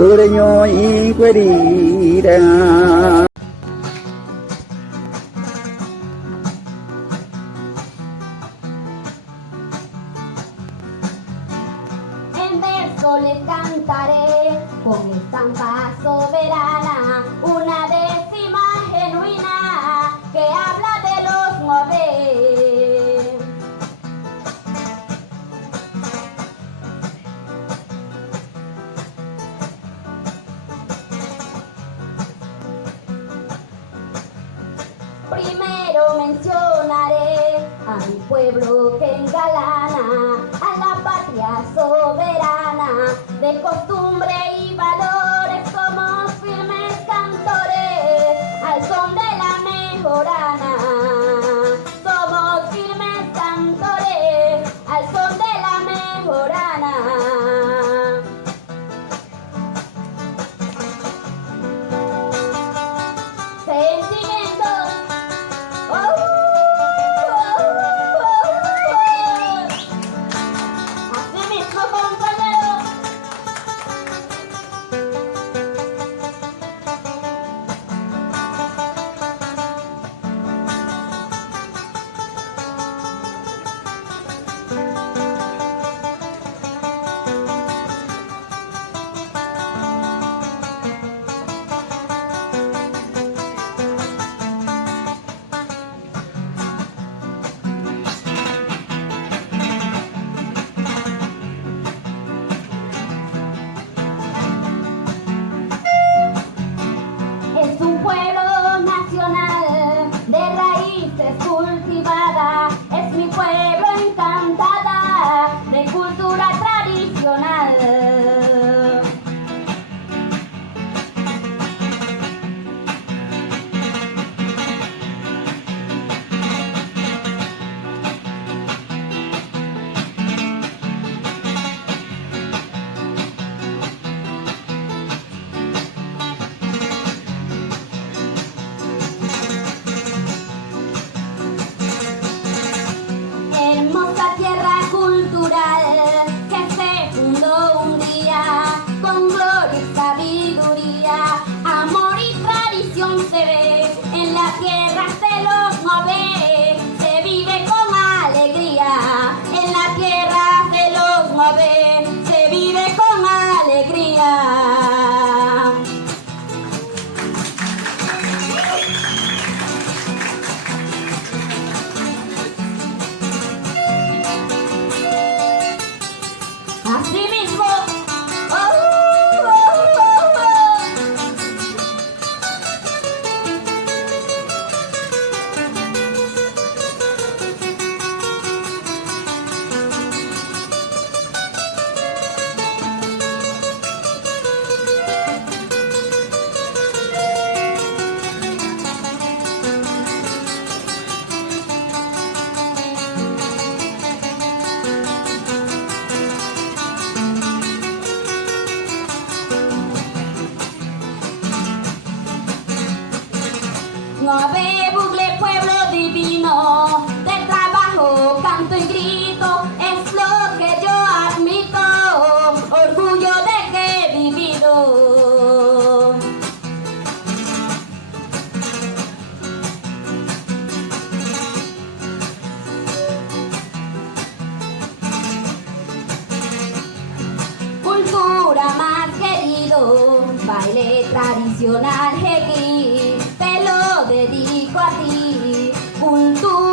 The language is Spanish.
Cureño y cuerira. En verso les cantaré con estampa soberana una décima genuina que habla de los 9. Primero mencionaré a mi pueblo que engalana a la patria soberana, de costumbre y valores somos firmes cantores, al son de la mejorana. Somos firmes cantores, al son de la mejorana. Sentimiento. Así mismo, compañeros. Es un pueblo nacional de raíces cultivadas, es mi pueblo encantada de cultura tradicional. Hermosa tierra cultural que se fundó un día con gloria y sabiduría, amor y tradición se ve en la tierra de los 9, se vive con alegría, en la tierra de los 9, se vive con alegría. Así mismo. Nueve bucle, pueblo divino, de trabajo, canto y grito, es lo que yo admito, orgullo de que he vivido. Cultura más querido, baile tradicional jequi, te lo dedico a ti. Cultura